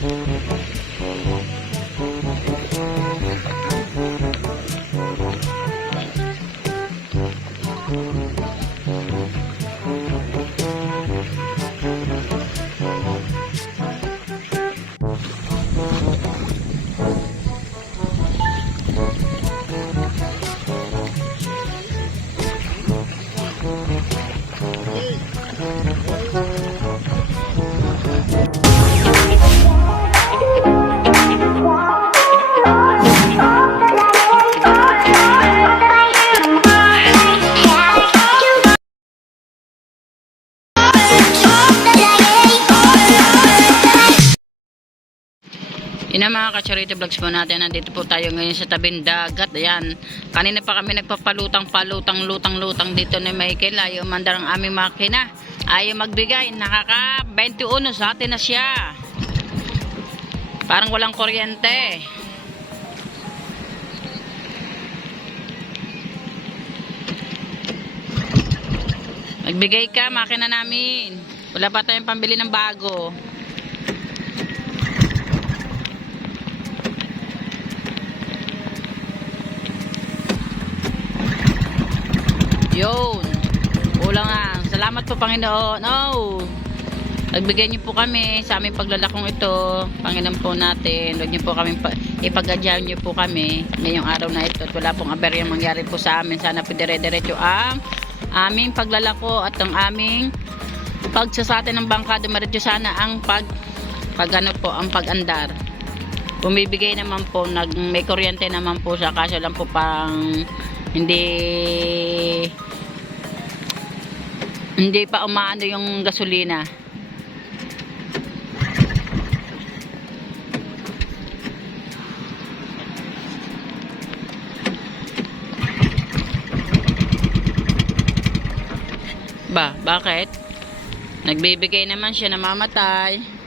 Mm-hmm. Yun mga kacharito vlogs po natin. Nandito po tayo ngayon sa tabing dagat. Ayan. Kanina pa kami nagpapalutang palutang lutang lutang dito ni Michael. Ayaw mandar ang aming makina. Ayaw magbigay. Nakaka 21 sa atin na siya. Parang walang kuryente. Magbigay ka, makina namin. Wala pa tayong pambili ng bago. Yun. Kulang nga. Salamat po Panginoon. Oh. Nagbigay niyo po kami sa aming paglalakong ito. Panginoon po natin. Huwag niyo po kami pa, ipagadyahan niyo po kami ngayong araw na ito. At wala pong aberyang mangyari po sa amin. Sana po dire-diretso ang aming paglalako at ang aming pagsasate ng bangka. Dumaretso sana ang pag pag ano po, ang pag-andar. Bumibigay naman po, nag, may kuryente naman po siya. Kaso lang po pang hindi hindi pa umaano yung gasolina. Ba, bakit? Nagbibigay naman siya namamatay.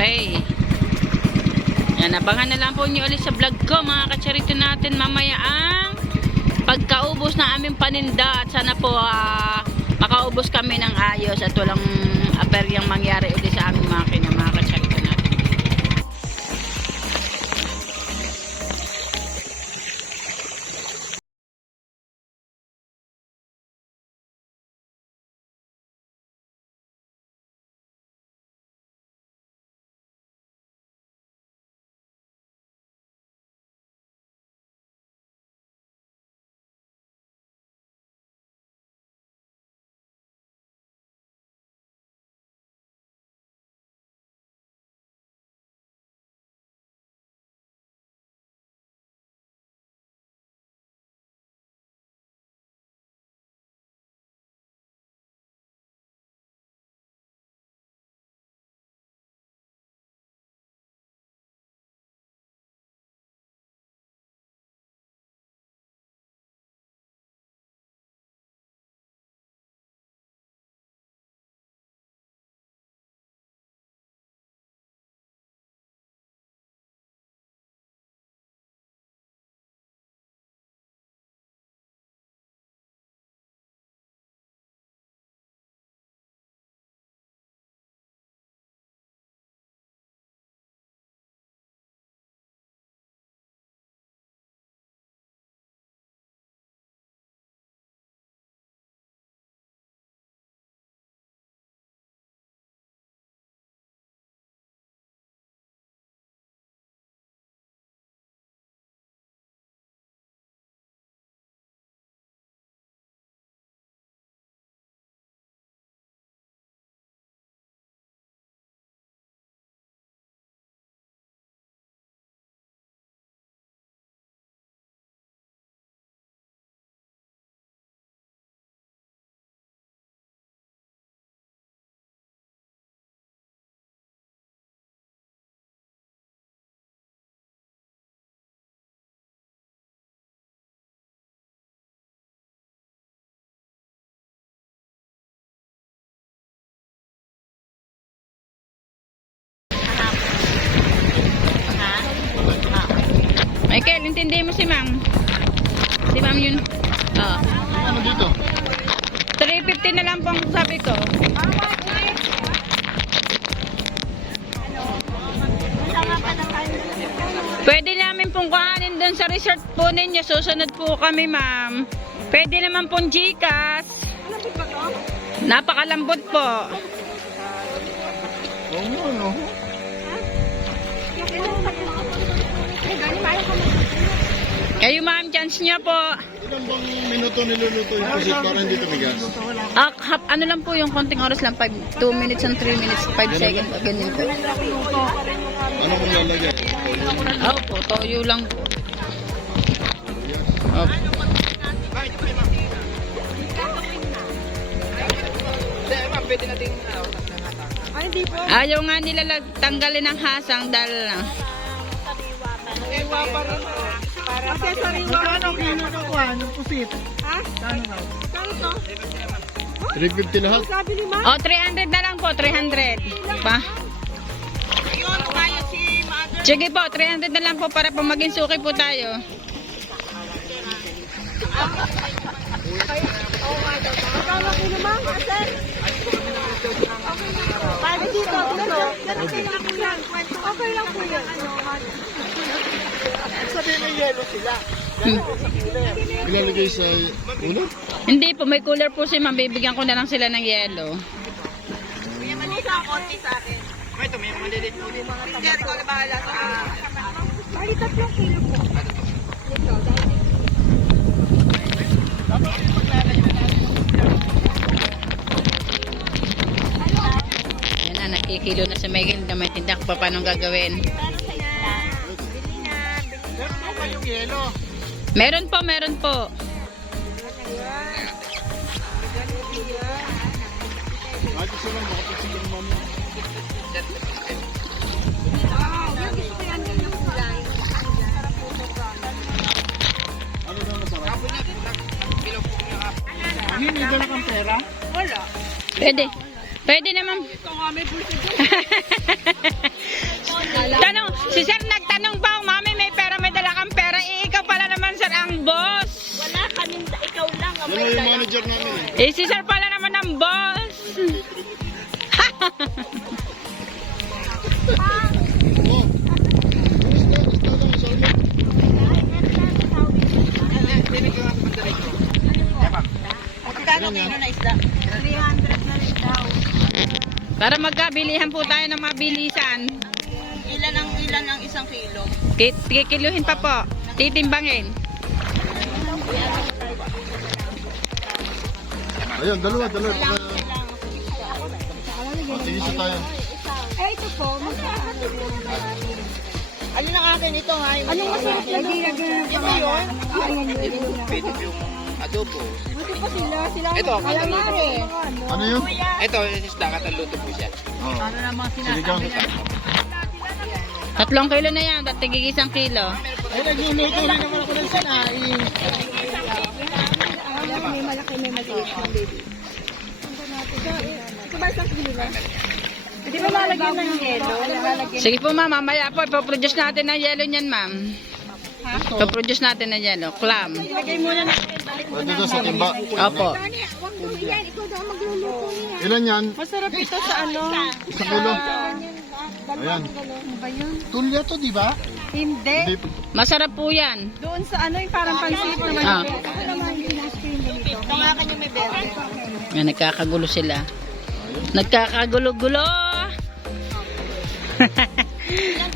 Okay. Yan, abangan na lang po nyo ulit sa vlog ko mga kacharito natin. Mamaya ang pagkaubos na aming paninda. At sana po ah, makaubos kami ng ayos at walang aperyang mangyari ulit sa aming makina mga Michael, intindi mo si ma'am. Si ma'am yun. Oh. Ano dito? 350 na lang po ang sabi ko. Pwede namin pong kuhanin doon sa resort po ninyo. Susunod po kami, ma'am. Pwede naman pong Gcash. Napakalambot po. Oo no? Kayo, ma'am, chance niya po. Ilan bang minuto niluluto yung pusit para hindi tumigas? Ah, hap, ano lang po yung konting oras lang, 2 minutes and 3 minutes, 5 seconds, ganyan po. Ano kung lalagyan? Opo, toyo lang po. Opo. Ay, hindi po. Ayaw nga nila tanggalin ang hasang dahil lang. Sariwa pa rin. Kasi sariwa. Magkano kilo na kuha ng pusit? Ha? Kano raw? Kano to? 350 lahat? Sabi ni Ma. Oh, 300 na lang po, 300. Pa? Yun, kaya si Mother. Sige po, 300 na lang po para po maging suki po tayo. Magkano kilo Ma? Paano dito? Dito. Okay lang po yan. Okay lang po yan. Sabi na yelo sila. Ilalagay sa ulo? Hindi po, may cooler po si ma'am. Bibigyan ko na lang sila ng yelo. May mali sa konti sa akin. May ito, may mga lilit po. Kaya ikaw na bahala sa Bali tatlong kilo po. Ito, dahil Yan na, nakikilo na sa Miguel. Na may tinda ko pa paano gagawin. Yelo. Meron po, meron po. Masarap? Hindi, dala kang pera? Wala. Pwede. Pwede naman. Ito nga may bulsa Tanong, si sir nagtanong pa, Manager namin eh. Si sir pala naman ang boss. Magkano kilo na isda? 300 na rin daw. Para magkabilihan po tayo ng mabilisan. Ilan ang ilan ang isang kilo? Ki- Kikiluhin pa po. Titimbangin. Ayun, dalawa, dalawa. Oh, sige isa tayo. Eh, ito po. Ano ng akin ito, ha? Anong masarap na doon? Ito yun? Pwede yung adobo. Buti pa sila. Sila Ito, Calamari. Ano yun? Ito, isda, kataluto po siya. Oh. Sige ka. Tatlong kilo na yan. At tigig isang kilo. Ay, nagluluto rin naman ako ng sinain. May malaki, may maliit ng baby. Ito ba na? Lalagyan ng yelo? Sige po ma'am, mamaya po. Ipoproduce natin ng yelo niyan ma'am. Ipoproduce natin ng yelo. Clam. Ilagay muna natin. Pwede ka sa timba. Opo. Ilan yan? Masarap ito sa ano? Kilo? Ayan. Ano ba yun? Tulya to, di ba? Hindi. Masarap po yan. Doon sa ano yung parang pansit naman. Ah. Pangakan yung may berde. Nga, nagkakagulo sila. Nagkakagulo-gulo.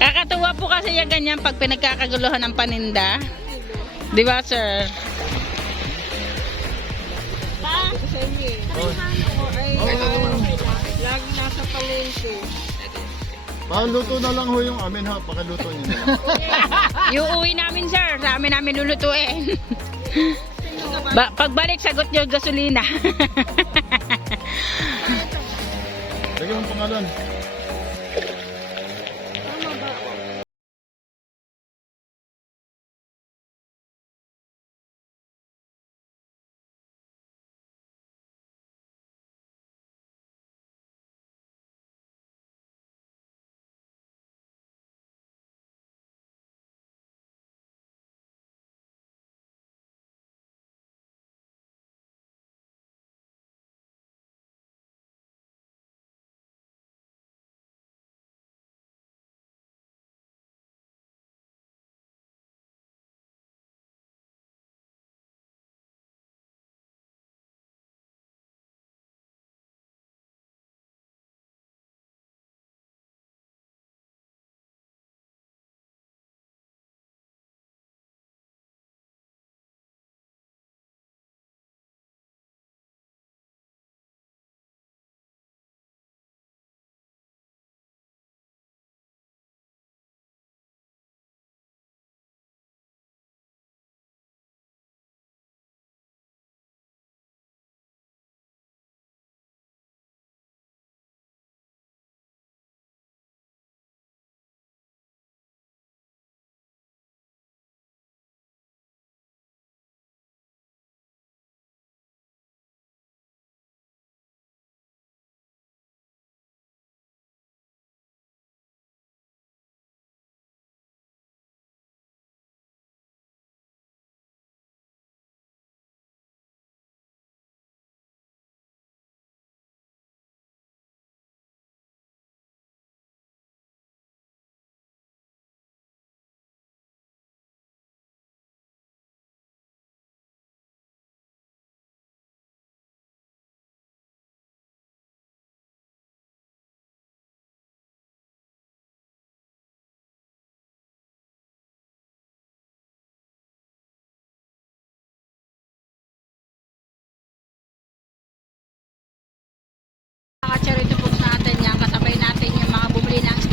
Kakatuwa po kasi yung ganyan pag pinagkakaguluhan ng paninda. Di ba, sir? Ay, lagi nasa palengke. Paluto na lang ho yung amin ha. Pakiluto niyo na lang. Iuwi namin, sir. Sa amin namin lulutuin. ba pagbalik, sagot nyo gasolina. Lagyan mo pangalan.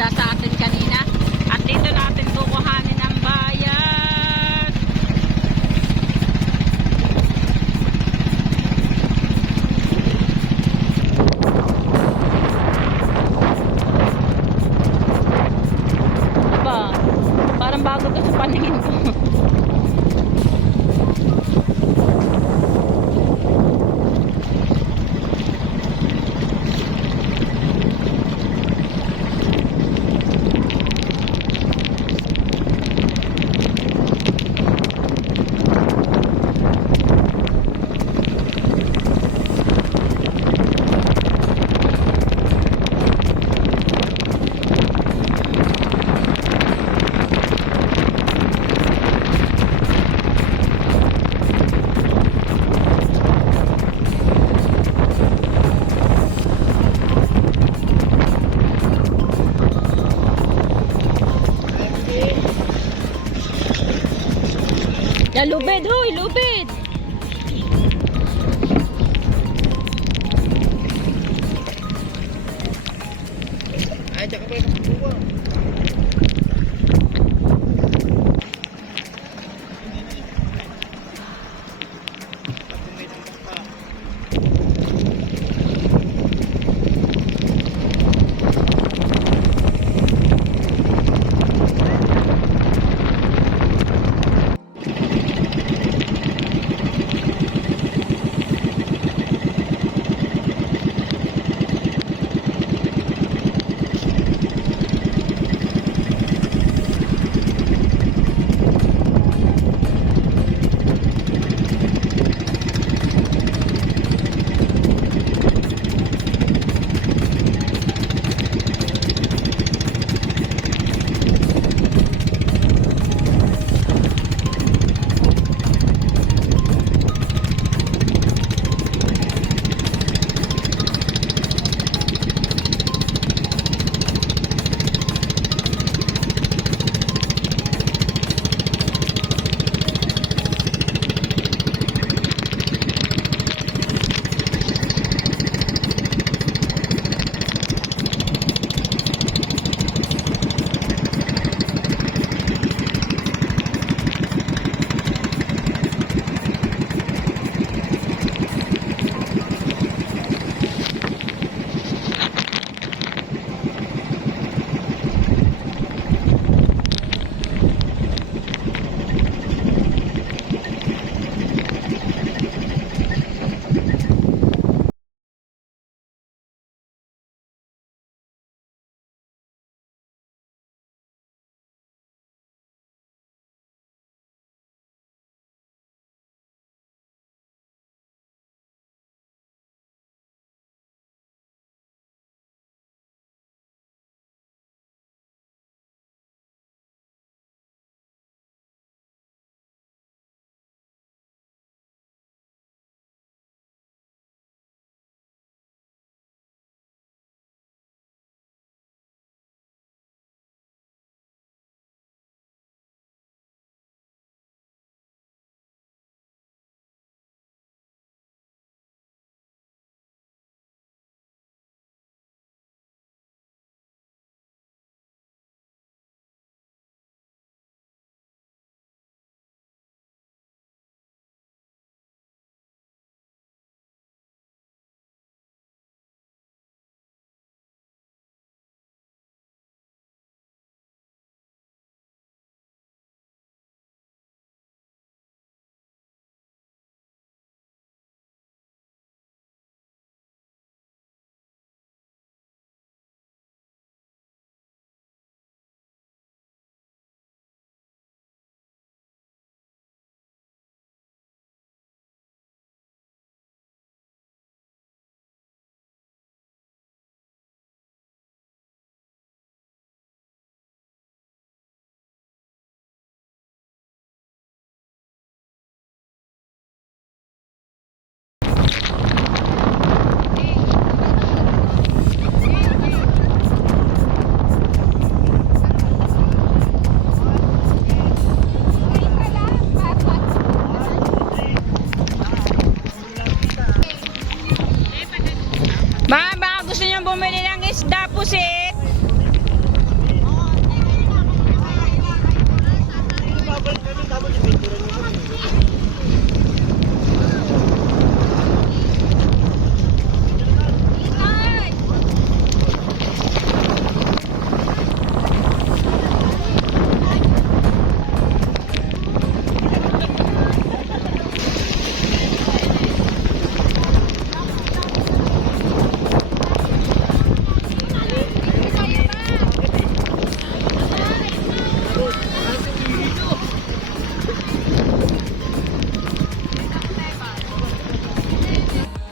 Nagpadala sa atin kanina. lo vedo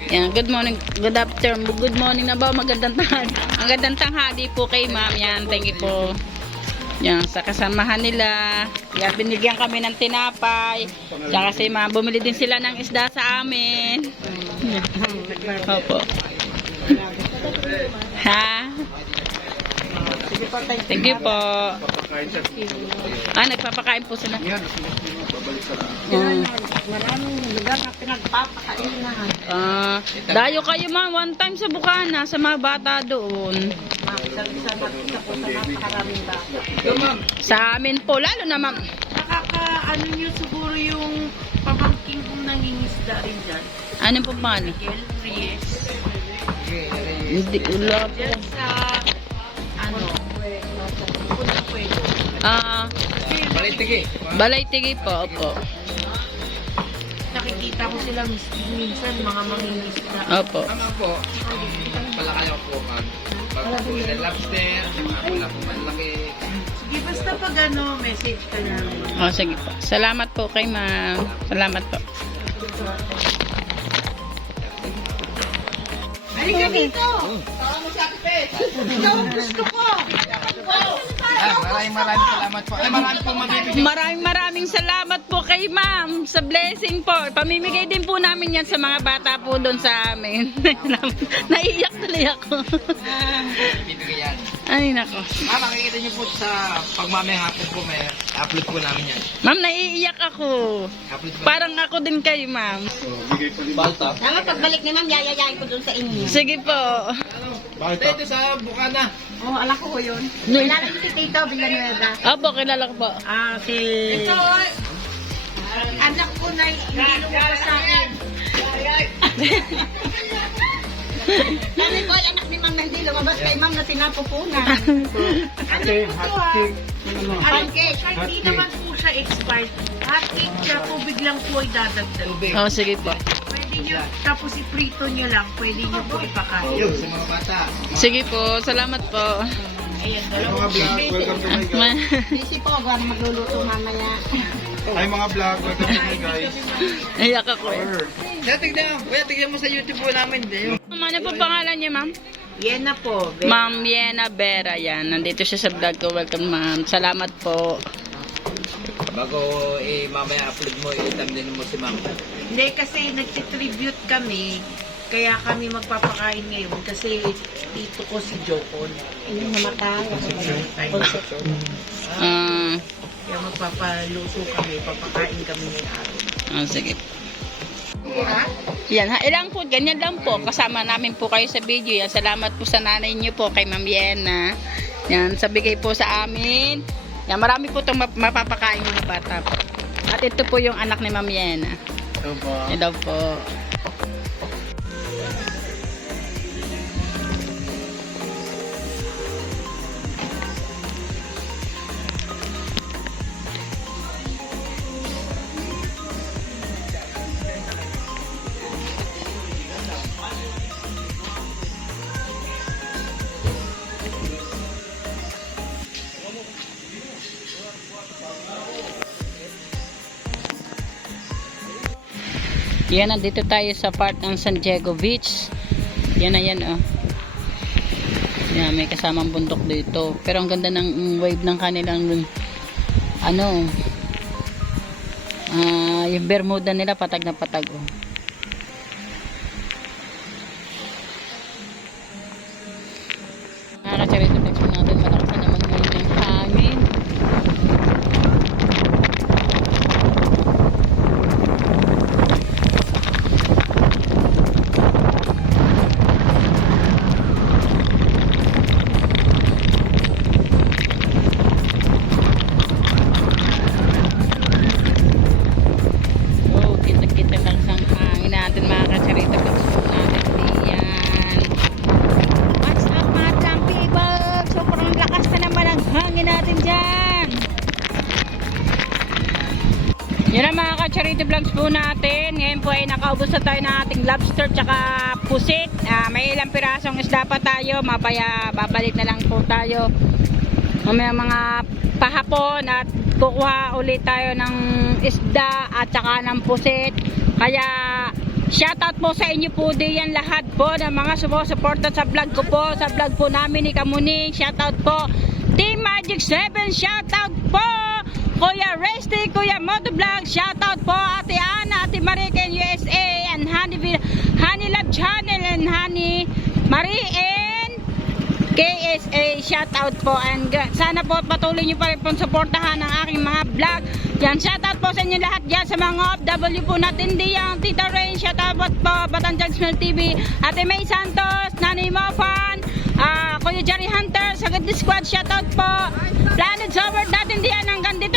Yan, good morning, good afternoon, good morning na ba? Magandang tanghali. Ang gandang tanghali po kay ma'am. Yan, thank you po. Yan, sa kasamahan nila. Yan, binigyan kami ng tinapay. Yan, kasi ma'am, bumili din sila ng isda sa amin. Opo. Ha? Thank you po. Ah, nagpapakain po sila. Mm. Maraming lugar na pinagpapakainan. Ah, dayo kayo ma'am, one time sa Bukana, sa mga bata doon. Sa sa. Sa amin po, lalo na ma'am. Nakaka, ano nyo siguro yung pamangking kong nangingisda rin dyan. Ano po pangalan? Miguel Reyes. Hindi, wala po. Dyan sa, Ah, Balik tigi. Balay Tigi po, opo. Nakikita ko sila mis- minsan mga mangingisda. Opo. Tama po. Pala kayo po, ma'am. Pag po ng lobster, mga wala po malaki. Sige, basta pag ano, message ka na. Oh, sige po. Salamat po kay ma'am. Salamat po. Halika dito! Ikaw ang gusto ko! Ah, maraming maraming salamat po. Ay, maraming po mabibigyan. Maraming maraming salamat po kay ma'am sa blessing po. Pamimigay din po namin yan sa mga bata po doon sa amin. Naiiyak tuloy ako. Bibigyan yan. Ay, nako. Ma'am, makikita niyo po sa pagmamayang hapon po, may upload po namin yan. Ma'am, naiiyak ako. Upload po. Parang ako din kayo, ma'am. Bigay. Balta. Tama, pagbalik ni ma'am, yayayain ko dun sa inyo. Sige po. Bakit Ito sa Bukana. Oo, oh, alam ko ko yun. Kilala niyo si Tito Villanueva. Opo, kilala ko po. Ah, si... Ito, anak ko na hindi lumabas sa akin. Nanay ko, anak ni ma'am hindi lumabas kay ma'am na sinapupunan. ano po to ah? Hot cake. Hindi naman po siya expired. Hot cake siya, tubig lang po ay dadagdag. Oh, sige po. Nyo, tapos iprito nyo lang, pwede nyo po ipakain. Yun, sa mga bata. Sige po. Salamat po. Ayan, Ay mga vlog, welcome to my guys. Busy po, gawa na magluluto mamaya. Ay mga vlog, welcome to my guys. Iyak ako eh. Kaya tignan, kuya, tignan mo sa YouTube po namin. Ano po pangalan niyo, ma'am? Yan na po. Ma'am Yena Vera, yan. Nandito siya sa vlog ko. Welcome, ma'am. Salamat po. Bago eh, mamaya upload mo, itam din mo si ma'am. Hindi, kasi nagtitribute kami. Kaya kami magpapakain ngayon kasi tito ko si Jokon. Yung namatay. Conception. Ah, Kaya magpapaluto kami, papakain kami ni Ate. ah, sige. Yan, ha, ilang po, ganyan lang po. Kasama namin po kayo sa video. Yan, salamat po sa nanay niyo po kay Ma'am Yena. Yan, sa bigay po sa amin. Yan, marami po itong map- mapapakain mga bata po. At ito po yung anak ni Ma'am Yena. Ito? Yan daw po. Yan, nandito tayo sa part ng San Diego Beach. Yan na yan, oh. Yan, may kasamang bundok dito. Pero ang ganda ng wave ng kanilang, ano, ah, yung Bermuda nila patag na patag, oh. Vlogs po natin. Ngayon po ay nakaubos na tayo ng ating lobster tsaka pusit. Ah, may ilang pirasong isda pa tayo. Mabaya babalik na lang po tayo. Mamaya mga pahapon at kukuha ulit tayo ng isda at saka ng pusit. Kaya Shoutout po sa inyo po diyan lahat po ng mga sumusuporta sa vlog ko po, sa vlog po namin ni Kamuning. Shoutout po Team Magic 7, shoutout Resty, Kuya Motovlog, shoutout po Ate Ana, Ate Marican USA, and Honey, Honey Love Channel, and Honey Marie, and KSA, shoutout po. And sana po patuloy nyo pa rin pong supportahan ang aking mga vlog. Yan, shoutout po sa inyo lahat dyan sa mga OFW po natin diyan. Tita Rain, shoutout po, Batang Judgment TV, Ate May Santos, Nani Mofan, ah, Kuya Jerry Hunter, Sagad Squad, shoutout po. Planet Sober natin diyan ang ganda